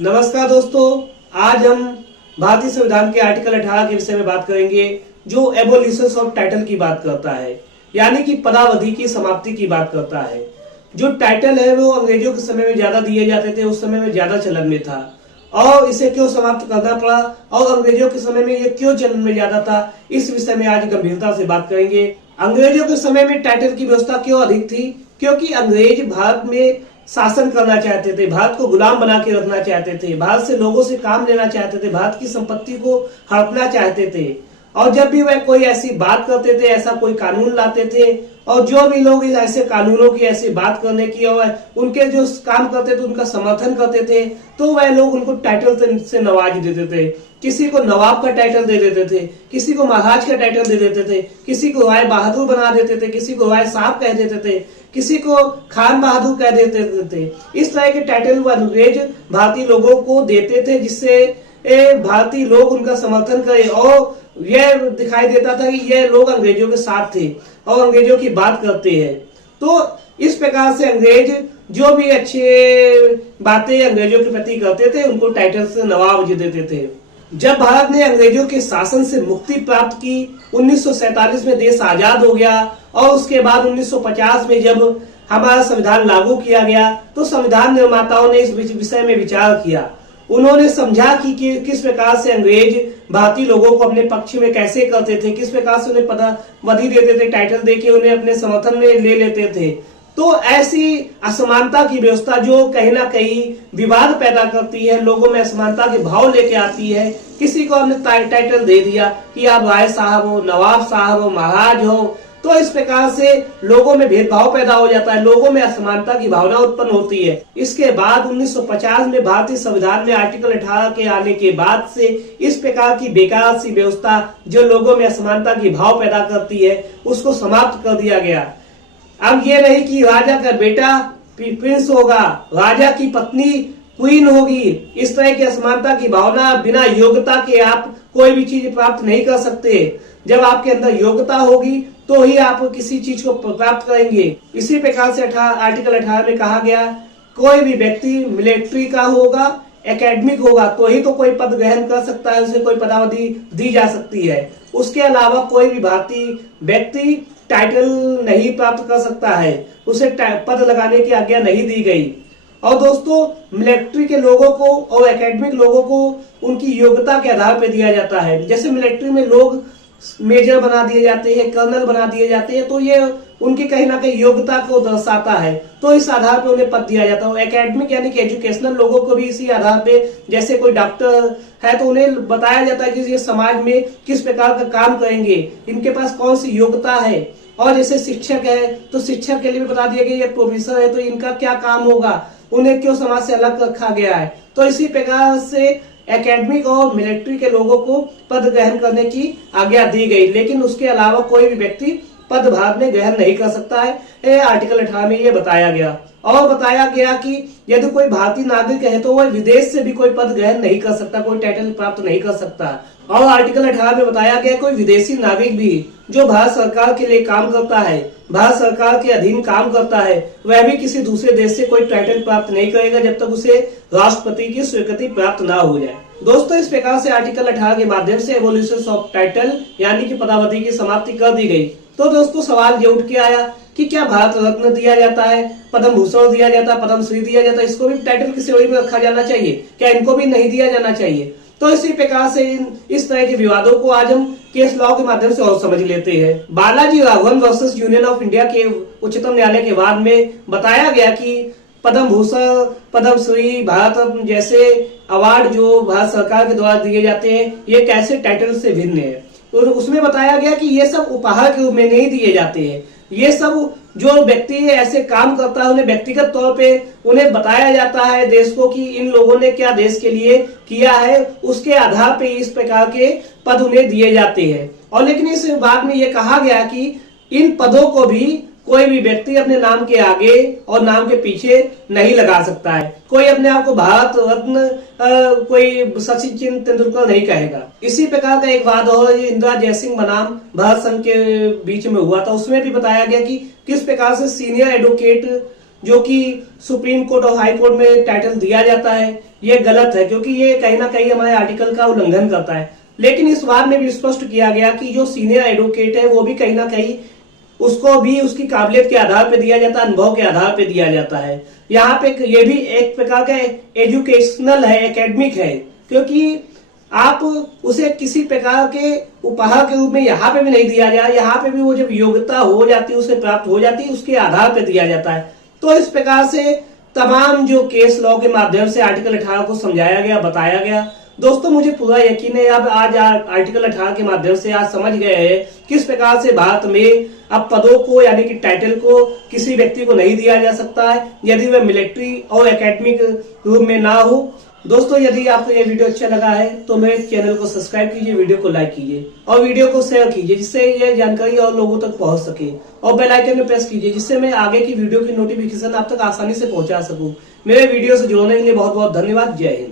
नमस्कार दोस्तों, आज हम भारतीय संविधान के आर्टिकल 18 के विषय में बात करेंगे जो एबोलिशन ऑफ टाइटल की बात करता है, यानी कि पदावधि की समाप्ति की बात करता है। जो टाइटल है वो अंग्रेजों के समय में ज्यादा दिए जाते थे, उस समय में ज्यादा चलन में था और इसे क्यों समाप्त करना पड़ा और अंग्रेजों के समय में ये क्यों चलन में ज्यादा था, इस विषय में आज गंभीरता से बात करेंगे। अंग्रेजों के समय में टाइटल की व्यवस्था क्यों अधिक थी? क्योंकि अंग्रेज भारत में शासन करना चाहते थे, भारत को गुलाम बना के रखना चाहते थे, भारत से लोगों से काम लेना चाहते थे, भारत की संपत्ति को हड़पना चाहते थे। और जब भी वह कोई ऐसी बात करते थे, ऐसा कोई कानून लाते थे और जो भी लोग ऐसे कानूनों की ऐसी बात करने की और उनके जो काम करते थे उनका समर्थन करते थे, तो वह लोग उनको टाइटल से नवाज देते थे। किसी को नवाब का टाइटल दे देते थे, किसी को महाराज का टाइटल दे देते थे, किसी को राय बहादुर बना देते थे, किसी को राय साहब कह देते थे, किसी को खान बहादुर कह देते थे। इस तरह के टाइटल वो अंग्रेज भारतीय लोगों को देते थे, जिससे भारतीय लोग उनका समर्थन करें और यह दिखाई देता था कि यह लोग अंग्रेजों के साथ थे और अंग्रेजों की बात करते हैं। तो इस प्रकार से अंग्रेज जो भी अच्छे बातें अंग्रेजों के प्रति करते थे उनको टाइटल से नवाब देते थे। जब भारत ने अंग्रेजों के शासन से मुक्ति प्राप्त की, 1947 में देश आजाद हो गया और उसके बाद 1950 में जब हमारा संविधान लागू किया गया तो संविधान निर्माताओं ने इस विषय में विचार किया। उन्होंने समझा कि किस प्रकार से अंग्रेज भारतीय लोगों को अपने पक्ष में कैसे करते थे, किस प्रकार से उन्हें पदवी देते थे, टाइटल देके उन्हें अपने समर्थन में ले लेते थे। तो ऐसी असमानता की व्यवस्था जो कहीं ना कहीं विवाद पैदा करती है, लोगों में असमानता के भाव लेके आती है। किसी को हमने टाइटल दे दिया कि आप राय साहब हो, नवाब साहब हो, महाराज हो, तो इस प्रकार से लोगों में भेदभाव पैदा हो जाता है, लोगों में असमानता की भावना उत्पन्न होती है। इसके बाद 1950 में भारतीय संविधान में आर्टिकल 18 के आने के बाद से इस प्रकार की बेकार सी व्यवस्था जो लोगों में असमानता की भाव पैदा करती है उसको समाप्त कर दिया गया। अब ये नहीं कि राजा का बेटा प्रिंस होगा, राजा की पत्नी क्वीन होगी। इस तरह की असमानता की भावना, बिना योग्यता के आप कोई भी चीज प्राप्त नहीं कर सकते। जब आपके अंदर योग्यता होगी तो ही आप किसी चीज को प्राप्त करेंगे। इसी प्रकार से आर्टिकल 18 में कहा गया कोई भी व्यक्ति मिलिट्री का होगा, एकेडमिक होगा तो ही तो कोई पद ग्रहण कर सकता है, उसे कोई पदावधि दी जा सकती है। उसके अलावा कोई भी भारतीय व्यक्ति टाइटल नहीं प्राप्त कर सकता है, उसे पद लगाने की आज्ञा नहीं दी गई। और दोस्तों, मिलिट्री के लोगों को और एकेडमिक लोगों को उनकी योग्यता के आधार पर दिया जाता है। जैसे मिलिट्री में लोग मेजर बना दिए जाते हैं, कर्नल बना दिए जाते हैं, तो ये उनकी कहीं ना कहीं योग्यता को दर्शाता है, तो इस आधार पे उन्हें पद दिया जाता है। एकेडमिक यानी कि एजुकेशनल लोगों को भी इसी आधार पे, जैसे कोई डॉक्टर है तो उन्हें बताया जाता है कि ये समाज में किस प्रकार का काम करेंगे, इनके पास कौन सी योग्यता है। और जैसे शिक्षक है तो शिक्षक के लिए भी बता दिया गया, ये प्रोफेसर है तो इनका क्या काम होगा, उन्हें क्यों समाज से अलग रखा गया है। तो इसी प्रकार से एकेडमिक और मिलिट्री के लोगों को पद ग्रहण करने की आज्ञा दी गई, लेकिन उसके अलावा कोई भी व्यक्ति पद भारत में ग्रहण नहीं कर सकता है। आर्टिकल 18 में ये बताया गया। और बताया गया कि यदि कोई भारतीय नागरिक है तो वह विदेश से भी कोई पद ग्रहण नहीं कर सकता, कोई टाइटल प्राप्त नहीं कर सकता। और आर्टिकल 18 में बताया गया कोई विदेशी नागरिक भी जो भारत सरकार के लिए काम करता है, भारत सरकार के अधीन काम करता है, वह भी किसी दूसरे देश से कोई टाइटल प्राप्त नहीं करेगा जब तक उसे राष्ट्रपति की स्वीकृति प्राप्त ना हो जाए। दोस्तों, इस प्रकार से आर्टिकल 18 के माध्यम से एबोलिशन ऑफ टाइटल यानी कि पदावधि की समाप्ति कर दी गई। तो दोस्तों, सवाल ये उठ के आया कि क्या भारत रत्न दिया जाता है, पद्म भूषण दिया जाता है, पद्म श्री दिया जाता है, इसको भी टाइटल की श्रेणी में रखा जाना चाहिए, क्या इनको भी नहीं दिया जाना चाहिए? तो इसी प्रकार से इस तरह के विवादों को आज हम केस लॉ के माध्यम से और समझ लेते हैं। Balaji Raghavan versus union of India के उच्चतम न्यायालय के बाद में बताया गया कि पद्म भूषण, पद्म श्री, भारत रत्न जैसे अवार्ड जो भारत सरकार के द्वारा दिए जाते हैं ये कैसे टाइटल से भिन्न है। तो उसमें बताया गया कि ये सब उपहार के रूप में नहीं दिए जाते हैं, ये सब जो व्यक्ति ऐसे काम करता है उन्हें व्यक्तिगत तौर पे उन्हें बताया जाता है देश को कि इन लोगों ने क्या देश के लिए किया है, उसके आधार पे इस प्रकार के पद उन्हें दिए जाते हैं। और लेकिन इस बात में ये कहा गया कि इन पदों को भी कोई भी व्यक्ति अपने नाम के आगे और नाम के पीछे नहीं लगा सकता है। कोई अपने आप को भारत रत्न कोई सचिन तेंदुलकर नहीं कहेगा। इसी प्रकार का एक वाद और इंदिरा जयसिंह बनाम भारत संघ के बीच में हुआ था, उसमें भी बताया गया कि किस प्रकार से सीनियर एडवोकेट जो कि सुप्रीम कोर्ट और हाई कोर्ट में टाइटल दिया जाता है, ये गलत है, क्योंकि ये कहीं ना कहीं हमारे आर्टिकल का उल्लंघन करता है। लेकिन इस बार में भी स्पष्ट किया गया कि जो सीनियर एडवोकेट है वो भी कहीं ना कहीं उसको भी उसकी काबिलियत के आधार पर दिया जाता है, अनुभव के आधार पर दिया जाता है। यहाँ पे ये भी एक प्रकार का एजुकेशनल है, एकेडमिक है, क्योंकि आप उसे किसी प्रकार के उपहार के रूप में यहाँ पे भी नहीं दिया जाए, यहाँ पे भी वो जब योग्यता हो जाती है, उसे प्राप्त हो जाती है, उसके आधार पर दिया जाता है। तो इस प्रकार से तमाम जो केस लॉ के माध्यम से आर्टिकल 18 को समझाया गया, बताया गया। दोस्तों मुझे पूरा यकीन है अब आज आर्टिकल 18 के माध्यम से आज समझ गए हैं किस प्रकार से भारत में अब पदों को यानी कि टाइटल को किसी व्यक्ति को नहीं दिया जा सकता है यदि वह मिलिट्री और एकेडमिक रूप में ना हो। दोस्तों यदि आपको ये वीडियो अच्छा लगा है तो मेरे चैनल को सब्सक्राइब कीजिए, वीडियो को लाइक कीजिए और वीडियो को शेयर कीजिए जिससे ये जानकारी और लोगों तक पहुंच सके, और बेल आइकन में प्रेस कीजिए जिससे मैं आगे की वीडियो की नोटिफिकेशन आप तक आसानी से पहुंचा सकूं। मेरे वीडियो से जुड़ने के लिए बहुत बहुत धन्यवाद। जय हिंद।